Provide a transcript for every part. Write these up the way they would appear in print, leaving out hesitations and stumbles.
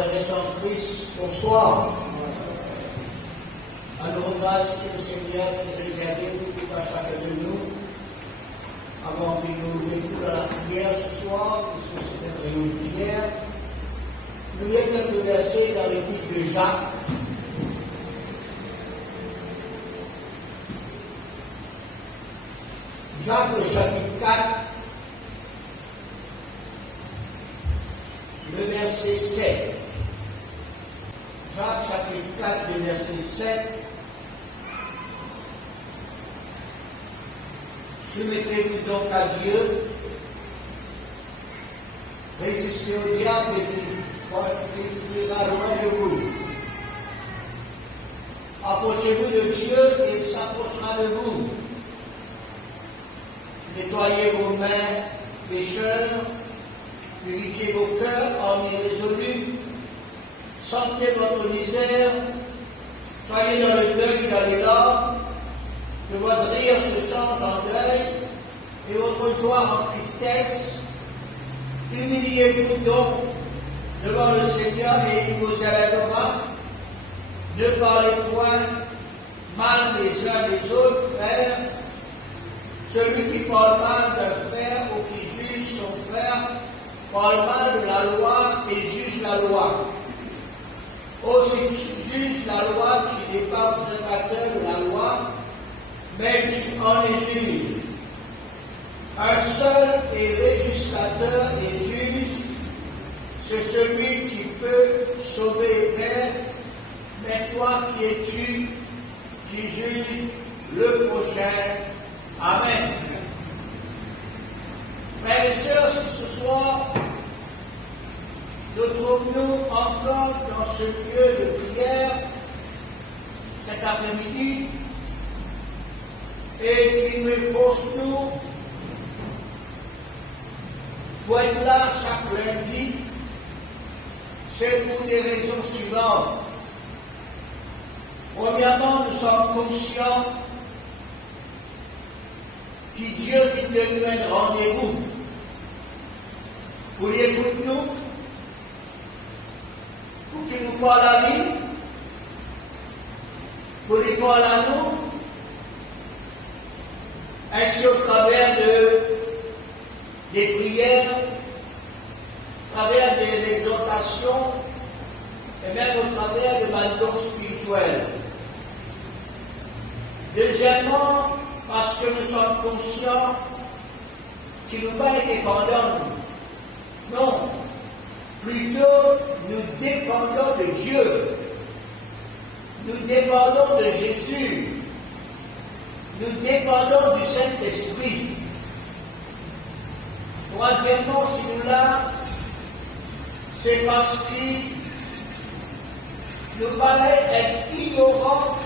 frères et sœurs Christ, bonsoir. À nos grâces que le Seigneur est réservé tout à chacun de nous, avant que nous écoutons la prière ce soir, puisque c'est une réunion de prière, nous venons de verser dans l'épître de Jacques. Jacques, le chapitre 4, le verset 7. Jacques, chapitre 4, le verset 7. Soumettez-vous donc à Dieu, résistez au diable et il fuira loin de vous. Approchez-vous de Dieu et il s'approchera de vous. Nettoyez vos mains, pécheurs, purifiez vos cœurs, hommes irrésolus, sentez votre misère, soyez dans le deuil, dans les larmes, que votre rire se change en deuil et votre gloire en tristesse. Humiliez-vous donc devant le Seigneur et il vous élèvera. Ne parlez point mal les uns des autres, frères. Celui qui parle mal d'un frère ou qui juge son frère parle mal de la loi et juge la loi. Oh, si tu juges la loi, tu n'es pas observateur de la loi, mais tu en es juge. Un seul est législateur et juge, c'est celui qui peut sauver et perdre, mais toi qui es-tu qui juges le prochain? Amen. Frères et sœurs, ce soir, nous trouvons encore dans ce lieu de prière cet après-midi et qui nous efforce nous pour être là chaque lundi. C'est pour des raisons suivantes. Premièrement, nous sommes conscients que Dieu vient de nous un rendez-vous pour lui écouter nous, pour qu'il nous parle à lui, pour lui parler à nous, ainsi au travers des prières, au travers de l'exhortation, et même au travers de mandats spirituels. Deuxièmement, parce que nous sommes conscients qu'il nous pas indépendants. Non, plutôt nous dépendons de Dieu. Nous dépendons de Jésus. Nous dépendons du Saint-Esprit. Troisièmement, si nous là, c'est parce que nous paraît être ignorants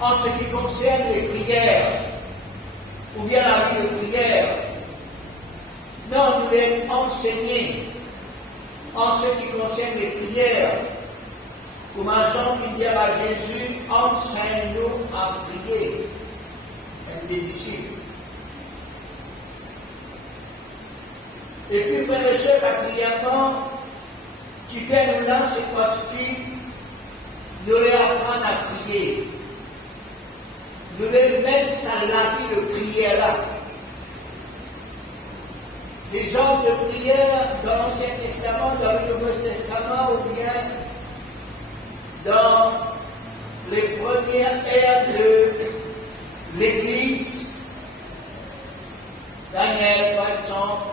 en ce qui concerne les prières, ou bien la vie de prière. Non, nous l'avons enseigné en ce qui concerne les prières. Comme Jean qui dit à Jésus, enseigne-nous à prier. Un des disciples. Et puis, frères et sœurs, quatrièmement, qui fait nous là, c'est parce que nous les apprenons à prier. Nous les même ça la vie de prière là. Les hommes de prière dans l'Ancien Testament, dans le Nouveau Testament, ou bien dans les premières ères de l'Église, Daniel par exemple,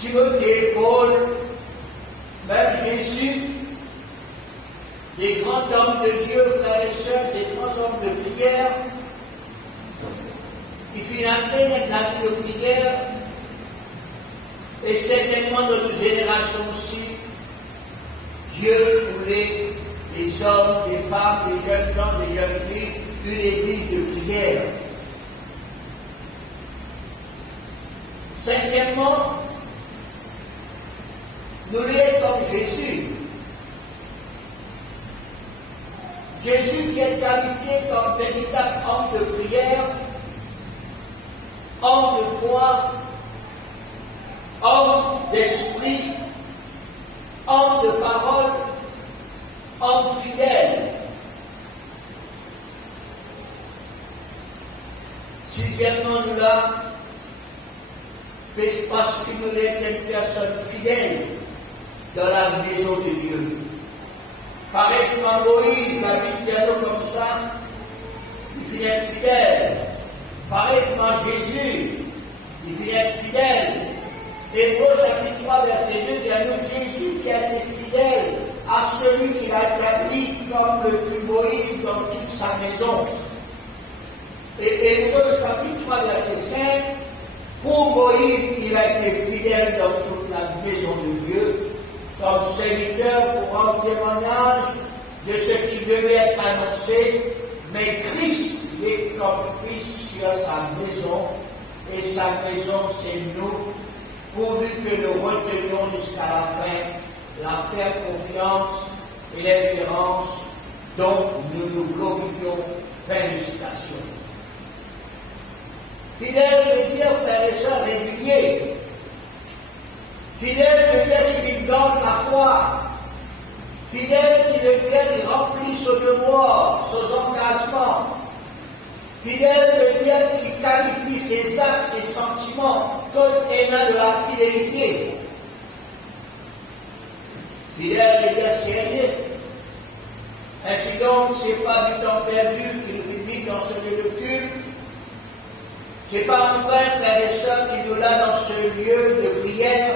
Timothée, Paul, même Jésus, des grands hommes de Dieu, frères et sœurs, des grands hommes de prière, qui finalement la vie de prière, et certainement dans nos générations aussi, Dieu voulait des hommes, des femmes, des jeunes gens, des jeunes filles, une église de prière. Cinquièmement, nous l'est comme Jésus. Jésus qui est qualifié comme véritable homme de prière, homme de foi, parole, homme fidèle. Sixièmement, nous là, parce qu'il nous est une personne fidèle dans la maison de Dieu. Pareillement, Moïse, la Bible dit comme ça, il finit être fidèle. Pareillement, Jésus, il finit être fidèle. Hébreux chapitre 3, verset 2, il y a nous Jésus qui a été fidèle à celui qui l'a établi comme le fut Moïse dans toute sa maison. Et Hébreux chapitre 3, verset 5, pour Moïse, il a été fidèle dans toute la maison de Dieu, comme serviteur pour rendre témoignage de ce qui devait être annoncé, mais Christ est comme fils sur sa maison, et sa maison c'est nous, pourvu que nous retenions jusqu'à la ferme confiance et l'espérance dont nous nous glorifions. Fin de citation. Fidèle veut dire, frères et sœurs, régulier. Fidèle veut dire qu'il garde la foi. Fidèle qui veut dire qu'il remplit son devoir, ses engagements. Fidèle veut dire qu'il qualifie ses actes, ses sentiments, comme émanant de la fidélité. Fidèle veut dire sérieux. Ainsi donc, ce n'est pas du temps perdu qu'il nous fait dans ce lieu de culte. Ce n'est pas en vain, frères et sœurs, qui nous l'a dans ce lieu de prière.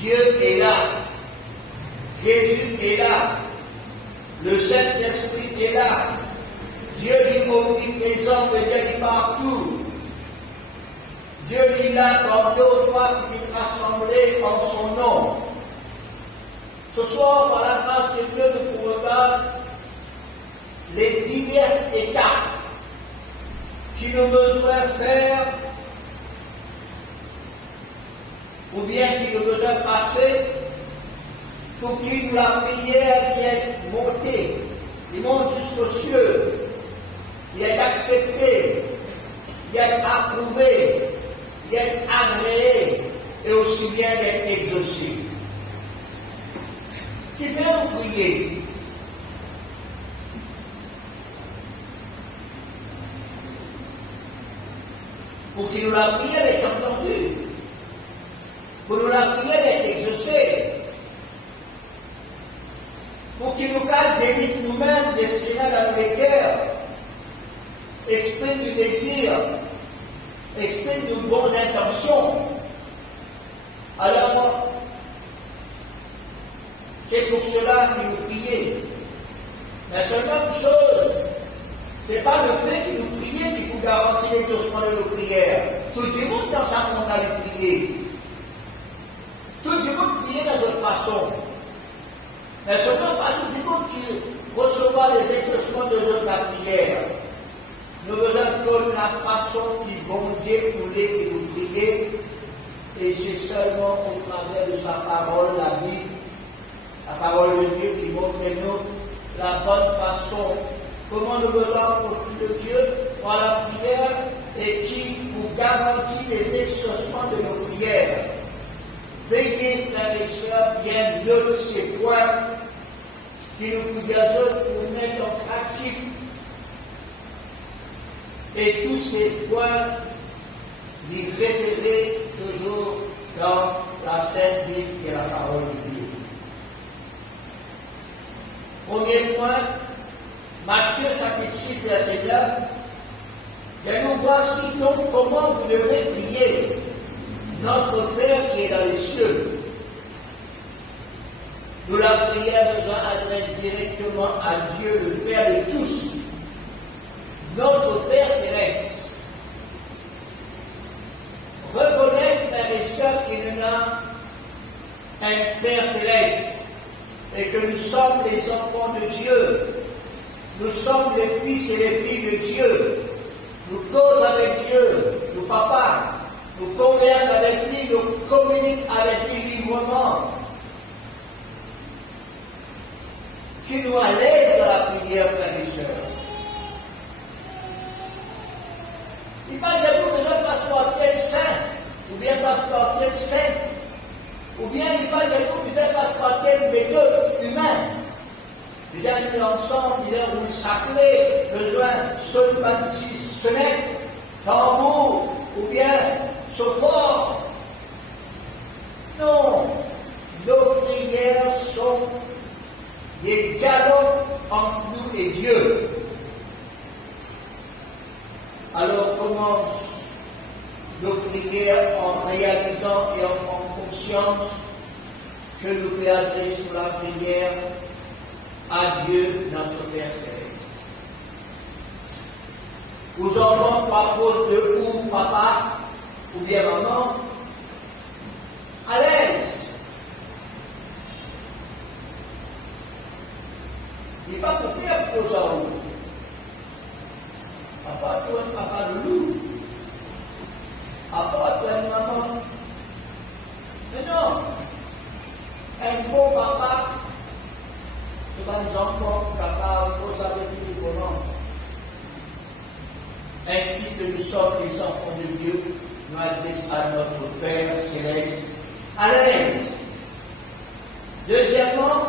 Dieu est là. Jésus est là. Le Saint-Esprit est là. Dieu dit omniprésent, veut dire qu'il est partout. Dieu dit là dans deux fois qui est rassemblé en son nom. Ce soir, par la grâce de Dieu, nous pouvons regarder les diverses étapes qui nous besoin faire, ou bien qui nous besoin passer, pour qu'il la prière vienne monter, il monte jusqu'aux cieux, il est accepté, il est approuvé, il est agréé, et aussi bien d'être exaucé. Qui fait nous prier? Pour qu'il nous la prière est entendue. Pour nous la prière est exaucée. Pour qu'il nous calme d'éviter nous-mêmes de ce qu'il y a dans nos cœurs. Exprime du désir. Exprime de bonnes intentions. Alors, c'est pour cela que nous prions. Mais seulement une chose, ce n'est pas le fait que nous prions qui nous garantit l'exaucement de nos prières. Tout le monde dans sa monde a prier. Tout le monde prie dans une façon. Mais seulement pas tout le monde qui recevra les exaucements de notre prière. Nous besoin de la façon qui bon Dieu voulait que nous prions. Et c'est seulement au travers de sa parole, la Bible, la parole de Dieu qui montre nous la bonne façon. Comment nous besoin approcher de Dieu par la prière et qui nous garantit les exaucements de nos prières. Veillez, frères et sœurs, bien noter ces points qui nous pouvions pour mettre en pratique. Et tous ces points, les référer toujours dans la Sainte Bible et la parole de Dieu. Premier point, Matthieu chapitre 6, verset 9. Et nous voici donc comment vous devez prier. Notre Père qui est dans les cieux. Nous la prière nous adresse directement à Dieu, le Père de tous. Notre Père céleste. Reconnaître, frères et sœurs, qu'il y a un Père céleste et que nous sommes les enfants de Dieu. Nous sommes les fils et les filles de Dieu. Nous causons avec Dieu, nos papas. Nous conversons avec lui, nous communiquons avec lui librement. Qui nous à l'aise dans la prière, frères et sœurs. Il va dire que nous besoin de passer par tel saint, ou bien passer par tel saint. ou bien il va dire que vous passe par quelle méthode humaine. Vous avez mis ensemble, vous sacrez, besoin, seul sonnette, tambour, ou bien sophore. Non, nos prières sont des dialogues entre nous et Dieu. Alors commence nos prières en réalisant et en conscience que nous pouvons adresser la prière à Dieu, notre Père Céleste. Aux enfants proposent de ou papa ou bien maman, à l'aise. Il n'est pas coupé à cause à où. Papa, toi, papa, le loup. Papa, toi, maman. Mais non. Un bon papa, c'est pas des enfants capables de avec lui pour nom. Ainsi que nous sommes les enfants de Dieu, nous adressons à notre Père Céleste à l'aise. Deuxièmement,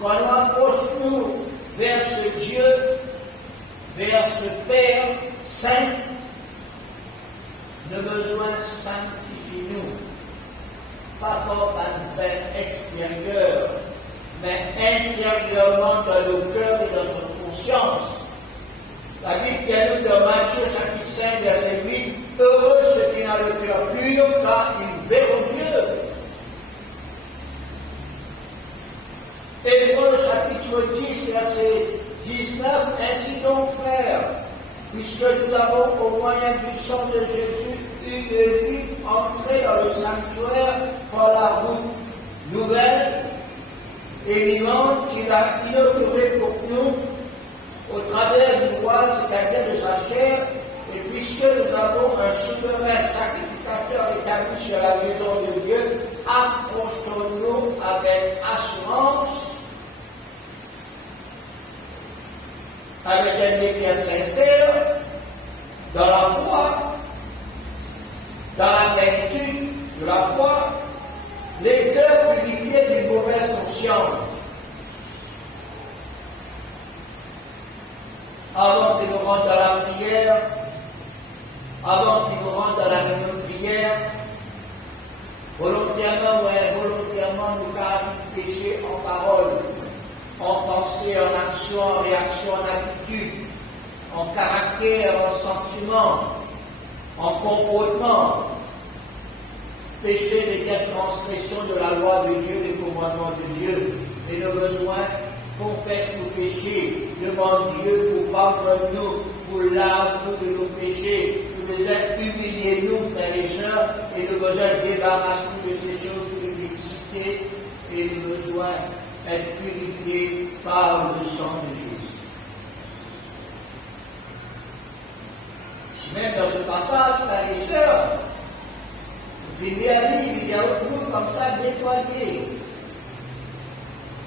quand nous approchons vers ce Dieu, vers ce Père Saint, nos besoins sanctifie-nous, pas comme un Père extérieur, mais intérieurement dans nos cœurs et dans notre conscience. La Bible dit à nous dans Matthieu chapitre 5, verset 8, heureux ceux qui ont le cœur pur, car ils verront Dieu. Hébreux chapitre 10, verset 19, ainsi donc, frères, puisque nous avons au moyen du sang de Jésus une vie entrée dans le sanctuaire par la route nouvelle et vivante qu'il a inaugurée pour nous au travers du voile, c'est-à-dire de sa chair, et puisque nous avons un souverain sacrificateur établi sur la maison de Dieu, approchons-nous avec assurance, avec un désir sincère, dans la foi, dans la plénitude de la foi, les cœurs purifiés d'une mauvaise conscience. Avant qu'ils nous rentrent dans la prière, avant qu'ils nous rentrent dans la réunion de prière, volontairement ou involontairement, nous caractérisons péché en parole, en pensée, en action, en réaction, en attitude, en caractère, en sentiment, en comportement. Péché n'est transgression de la loi de Dieu, des commandements de Dieu, et nos besoins. Confesse nos péchés, demande Dieu pour pardonner-nous, pour laver-nous de nos péchés, nous besoin humilier nous, frères et sœurs, et nous besoin débarrasser-nous de ces choses que nous citées, et nous besoin être purifiés par le sang de Jésus. Même dans ce passage, frères et sœurs, vous finissez à lire, il y a autre nous comme ça déployé.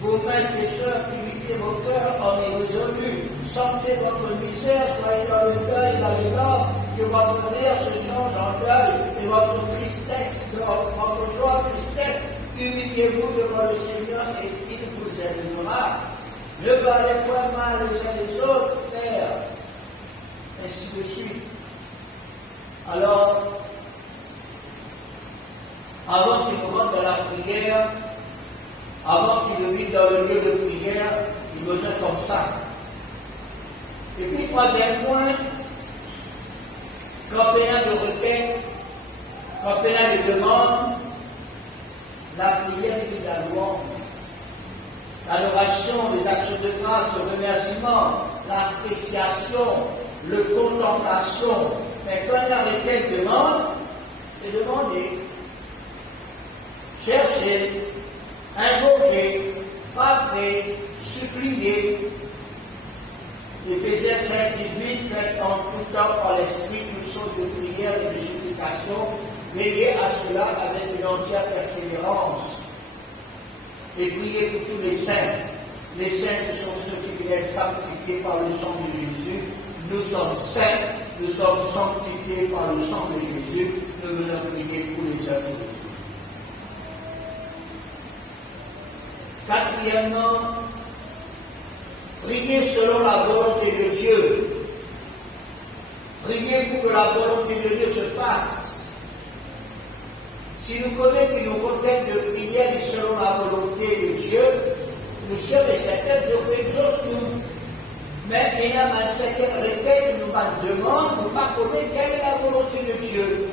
Vous-mêmes, pécheurs, purifiez vos cœurs en irrésolus. Sentez votre misère, soyez dans le deuil, dans les larmes, que votre rire se change en deuil, et votre tristesse, votre joie, tristesse. Humiliez-vous devant le Seigneur et il vous aidera. Ne parlez point mal les uns des autres, frères. Ainsi de suite. Alors, avant qu'il nous rentre dans la prière, avant qu'il ne vive dans le lieu de prière, il besoin comme ça. Et puis, troisième point, quand il y a de requête, quand il y a de demande, la prière est la louange. L'adoration, les actions de grâce, le remerciement, l'appréciation, le contemplation. Mais quand il y a requête, demande, c'est demander. Chercher, invoquer, parler, supplier. Éphésiens 5, 18, faites en tout temps par l'Esprit toutes sortes de prières et de supplications, veillez à cela avec une entière persévérance. Et priez pour tous les saints. Les saints, ce sont ceux qui viennent sanctifiés par le sang de Jésus. Nous sommes saints, nous sommes sanctifiés par le sang de Jésus. Nous venons prier pour les uns pour les autres. quatrièmement, priez selon la volonté de Dieu. Priez pour que la volonté de Dieu se fasse. Si nous connaissons que nos requêtes de prière selon la volonté de Dieu, nous sommes certains de nous. Mais il y a une certaine requête que nous demandons, nous ne pas connaître quelle est la volonté de Dieu.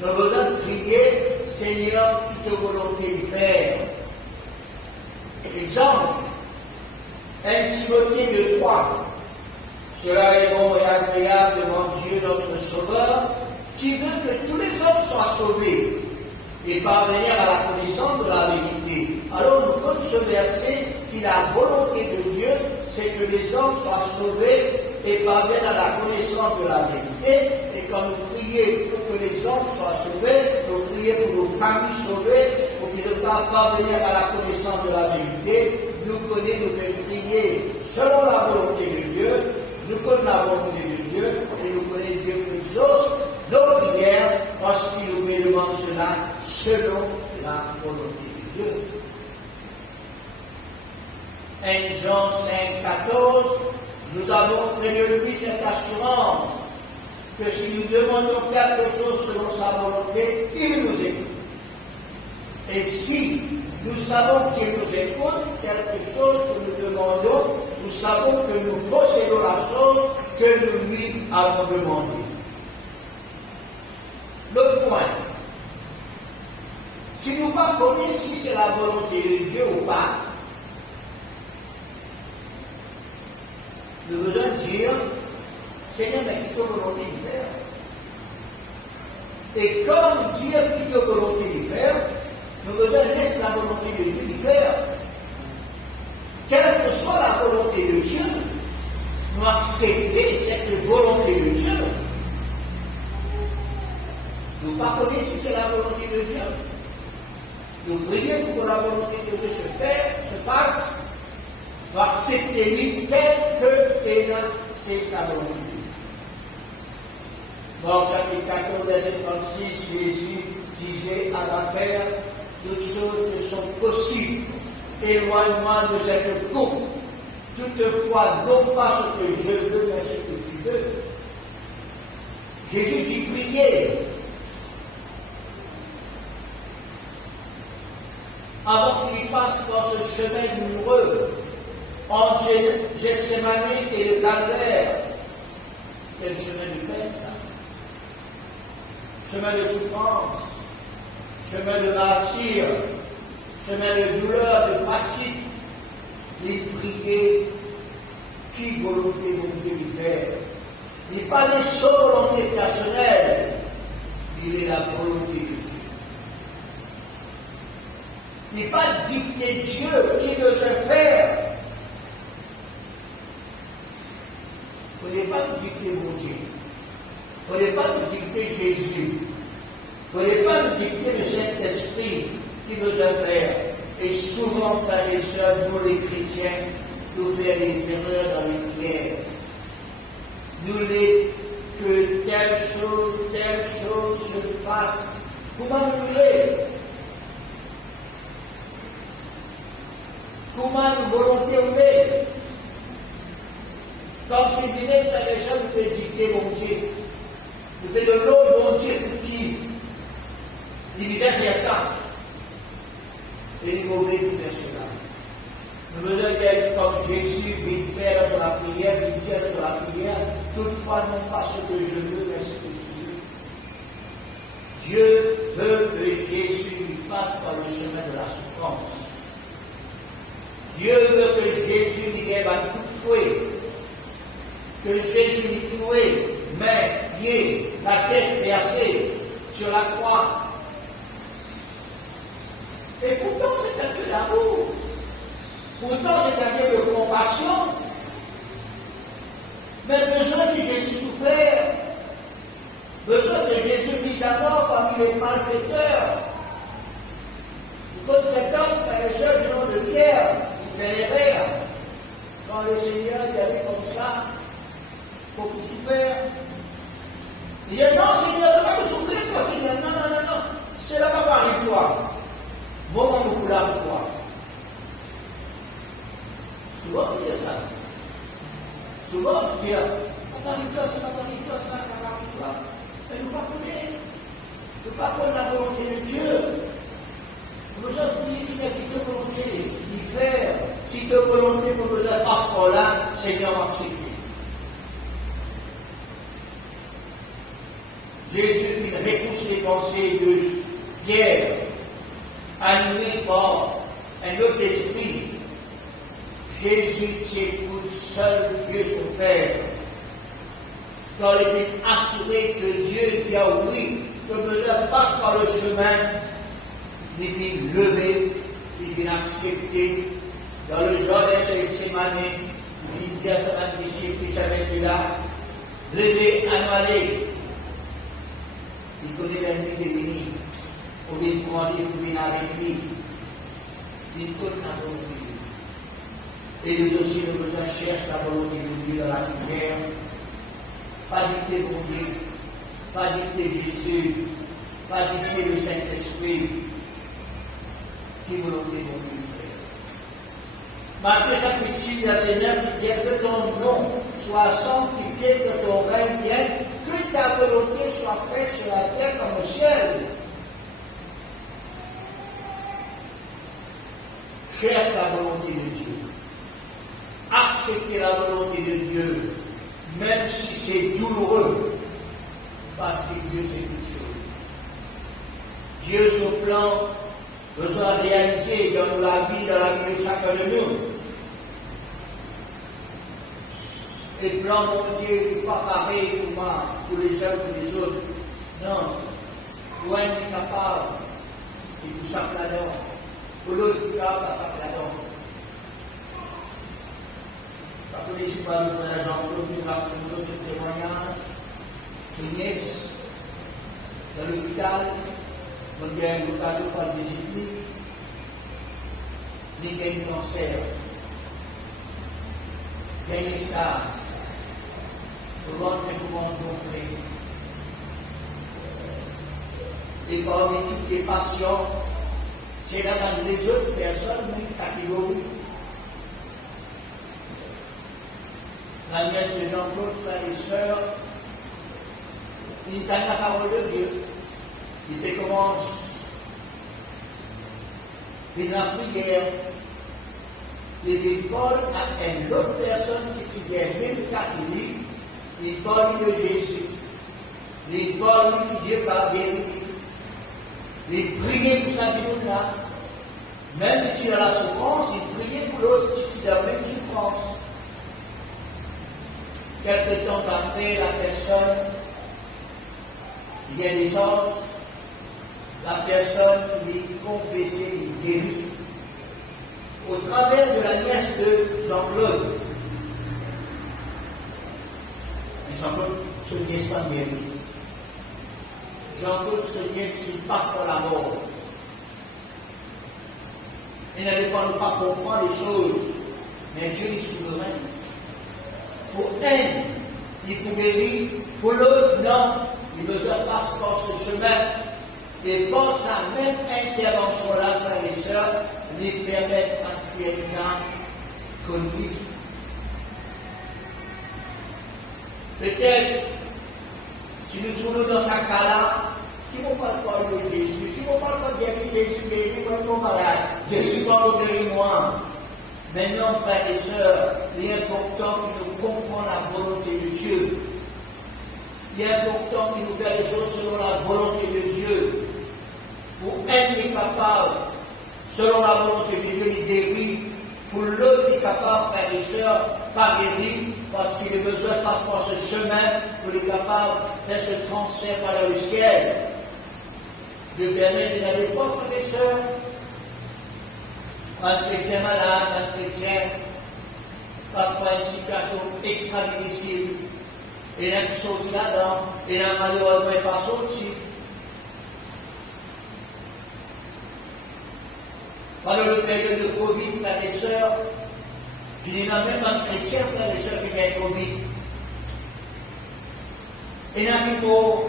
Nous avons besoin de prier, Seigneur, qui te volonté de faire. Exemple, 1 Timothée 2:3. Cela est bon et agréable devant Dieu notre Sauveur, qui veut que tous les hommes soient sauvés et parvenir à la connaissance de la vérité. Alors nous comme ce verset, qui la volonté de Dieu, c'est que les hommes soient sauvés et parviennent à la connaissance de la vérité. Et quand nous prions pour que les hommes soient sauvés, nous prions pour nos familles sauvées, pour qu'ils ne pas parvenir à la connaissance de la vérité, nous connaissons, nous devons prier selon la volonté de Dieu. Nous connaissons la volonté de Dieu et nous connaissons Dieu qui exauce nos prières parce qu'il nous demande cela selon la volonté de Dieu. 1 Jean 5,14, nous avons près de lui cette assurance que si nous demandons quelque chose selon sa volonté, il nous écoute. Et si nous savons qu'il nous écoute, quelque chose que nous demandons, nous savons que nous possédons la chose que nous lui avons demandée. L'autre point, si nous ne connaissons pas si c'est la volonté de Dieu ou pas, nous avons besoin de dire, Seigneur, mais qui te volonté de faire? Et comme dire qui te volonté de faire, nous avons besoin de laisser la volonté de Dieu de faire. Quelle que soit la volonté de Dieu, nous accepter cette volonté de Dieu. Nous ne connaissons pas si c'est la volonté de Dieu. Nous prions pour que la volonté de Dieu se fasse. Nous accepter lui tel que c'est la volonté de Dieu. Dans chapitre 14, verset 36, Jésus disait à la Père, toutes choses ne sont possibles. Éloigne-moi de cette coupe. Toutefois, non pas ce que je veux, mais ce que tu veux. Jésus dit prier. Avant qu'il passe dans ce chemin douloureux, entre Gethsemane et le calvaire. C'est le chemin du Père, ça. Chemin de souffrance, chemin de martyr, chemin de douleur, de fatigue. Il priait qui volonté vous Dieu faire. Il n'est pas les seules volontés personnelles, il est la volonté de Dieu. Il n'est pas dicter Dieu qui veut faire. Vous n'allez pas nous dicter mon Dieu. Vous n'allez pas nous dicter Jésus. Vous n'allez pas nous dicter le Saint-Esprit qui veut faire. Et souvent, frères et sœurs, nous les chrétiens, nous faisons des erreurs dans les prières. Nous les que telle chose se fasse. Comment nous voulez? Comment nous volonté ouvrée? Comme si disait, frères et sœurs, nous pouvons dicter mon Dieu. Nous pouvons de l'eau, mon Dieu, pour qui? Il disait bien ça. Et les mauvais nous faire cela. Nous devons dire comme Jésus vient faire sur la prière, vient dire sur la prière, toutefois non pas ce que je veux, mais ce que tu veux. Dieu veut que Jésus lui passe par le chemin de la souffrance. Dieu veut que Jésus lui donne un coup de fouet, que Jésus lui cloué, main, pied, la tête percée sur la croix. Et pourtant, c'est un peu d'amour. Pourtant, c'est un peu de compassion. Mais besoin que Jésus souffert. Besoin que Jésus puisse avoir parmi les malfaiteurs. Comme cet homme, frère et sœur du nom de Pierre, il fait les rires. Quand le Seigneur il avait comme ça, il faut qu'il souffre. Il dit non, Seigneur, ne pas me souffrir, toi, Seigneur. Non. C'est là-bas par toi. Moment beaucoup là pour toi. pas contre la volonté de Dieu. Nous sommes dit, Seigneur, qui te volonté d'y faire, si te volonté pour nous faire passeport là, Seigneur, accepté. Jésus fit repousser les pensées de Pierre, animé par un autre esprit. Jésus t'écoute seul Dieu son Père. Quand il est assuré que Dieu dit oui, que besoin passe par le chemin, il fit lever, il fit accepter. Dans le jardin de Gethsémani, il dit à sa disciple qui s'avait là, levez, allez. Il connaît l'ennemi de l'ennemi. Pour lui demander, pour lui arrêter. Il connaît la volonté de Dieu. Et nous aussi, nous besoin chercher la volonté de Dieu dans la prière. Pas dicter mon Dieu, pas dicter Jésus, pas dicter le Saint-Esprit. Qui volonté mon Dieu faire. Matthieu chapitre 6, verset 9, il dit que ton nom soit sanctifié, que ton règne vienne, que ta volonté soit faite sur la terre comme au ciel. Cherche la volonté de Dieu. Acceptez la volonté de Dieu, même si c'est douloureux, parce que Dieu c'est toute chose. Dieu, son plan, besoin de réaliser dans la vie de chacun de nous. Et plan, mon Dieu, n'est pas pareil pour moi, pour les uns ou les autres. Non. Pour un qui est capable, il tout ça là-dedans. Pour l'autre qui est capable, ça là-dedans. Parce que les super nous frères Jean-Claude, nous avons nous autres ce témoignage. Une nièce, dans l'hôpital, on a eu l'occasion de le visiter. Il y a un cancer. Il y a une star. Souvent, on commence à gonfler. Et parmi toutes les patients, c'est là dans les autres personnes, même catégories. La nièce de Jean-Claude, frères et sœurs, il tient la parole de Dieu. Il commence une prière. Il parle à une autre personne qui est même catholique. Il parle de Jésus. Il parle de Dieu par guérir. Il priait pour sa vie-là. Même si il a la souffrance, il priait pour l'autre qui a la même souffrance. Quelque temps après, la personne, il y a des anges, la personne lui confessait, il guérit. Au travers de la nièce de Jean-Claude. Mais Jean-Claude se nièce pas guéri. Jean-Claude se nièce, il passe par la mort. Et ne faut pas comprendre les choses, mais Dieu est souverain. Pour un, il peut guérir, pour l'autre, non. Il besoin passe par ce chemin. Et par sa même intervention-là, frères et sœurs, lui permettre à ce qu'il y ait des gens connus. Peut-être, si nous trouvons dans ce cas-là, qui ne parle pas de Jésus, qui ne parle pas de Jésus, guéris-moi, malade. Jésus parle de guéris-moi. Maintenant, frères et sœurs, il est important que nous comprenions la volonté de Dieu. Il est important que nous fassions les choses selon la volonté de Dieu. Pour un qui est capable, selon la volonté de Dieu, il guérit. Pour l'autre qui est capable, frères et sœurs, pas guéri, parce qu'il a besoin de passer par ce chemin pour être capable de faire ce transfert vers le ciel. Dieu permet d'aller voir, frères et sœurs. Un chrétien malade, un chrétien passe par une situation extra difficile. Et il y a qui sont aussi là-dedans, et il y a malheureusement pas sorti. Pendant le période de Covid, frères et sœurs, il y a même un chrétien, frères et sœurs, qui a le Covid. Il y a qui mort,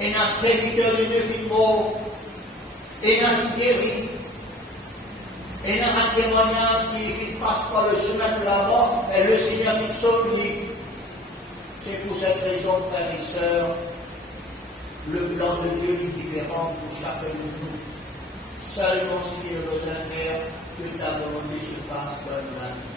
il y a un serviteur de Dieu qui mort, il y a qui guérit. Et il y a un témoignage qui passe par le chemin de la mort, et le Seigneur qui sauve lui. C'est pour cette raison, frères et sœurs, Le plan de Dieu est différent pour chacun de nous. Seulement ce qu'il y a besoin de faire, que ta volonté se fasse dans la vie.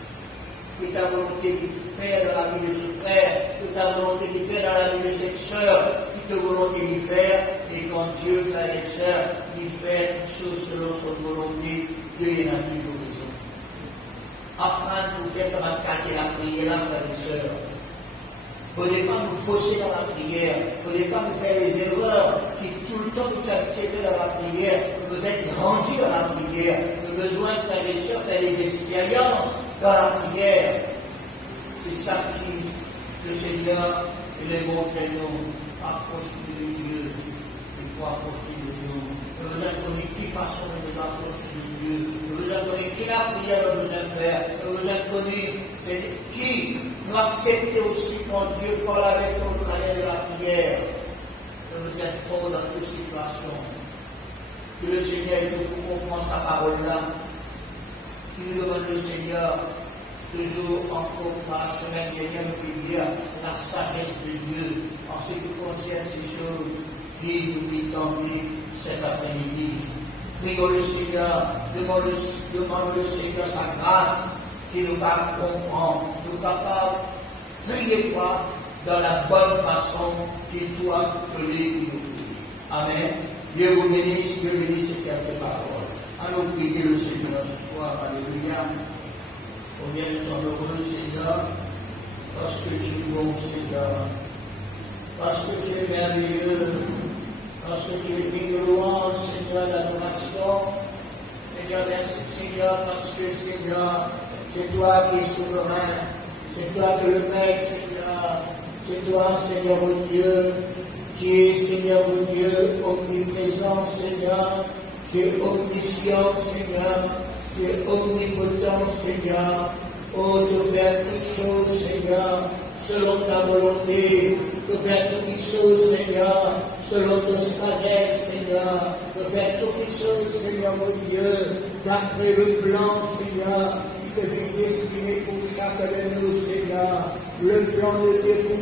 Que ta volonté qui fait dans la vie de ce frère, que ta volonté qui fait dans la vie de cette sœur, que ta volonté qui fait, et quand Dieu, frères et sœurs, il fait tout selon son volonté, Dieu est là toujours raison. Apprendre pour faire ça va calquer la prière, frères et sœurs. Il ne faudrait pas nous fausser dans la prière, il ne faudrait pas nous faire les erreurs qui tout le temps nous habituent dans la prière. Nous êtes grandis dans la prière, nous avons besoin, frères et sœurs, faire des expériences dans la prière. C'est ça qui, le Seigneur, il est montré nous, approche-nous de Dieu, et pour approcher de nous. Nous avons connu qui façon de nous approcher de Dieu, nous avons connu qui la prière nous a fait, nous avons connu qui nous accepter aussi quand Dieu parle avec nous au travers de la prière. Nous êtes forts dans toute situation. Que le Seigneur nous comprenne sa parole-là. Qui nous demande le Seigneur, toujours encore par la semaine dernière, nous fait dire la sagesse de Dieu en ce qui concerne ces choses qui nous fait tomber cet après-midi. Prions le Seigneur, demandons le Seigneur sa grâce qui nous va comprendre, nous capables de prier toi dans la bonne façon qu'il doit appeler nous. Amen. Dieu vous bénisse, Dieu bénisse ces quelques paroles. Allons prier le Seigneur ce soir. Alléluia. Combien nous sommes heureux, Seigneur, parce que tu es bon, Seigneur, parce que tu es merveilleux, parce que tu es digne de louange, Seigneur, d'adoration. Seigneur, merci, Seigneur, parce que, Seigneur, c'est toi qui es souverain, c'est toi qui es le Maître, Seigneur, c'est toi, Seigneur, mon Dieu, qui est, Seigneur, mon Dieu, omniprésent, Seigneur, tu es omniscient, Seigneur, tu es omnipotent, Seigneur, oh, de faire toutes choses, Seigneur, selon ta volonté, de faire toutes choses, Seigneur, selon ta sagesse, Seigneur, de faire toutes choses, Seigneur, mon Dieu, d'après le plan, Seigneur, que j'ai destiné pour chacun de nous, Seigneur, le plan de Dieu.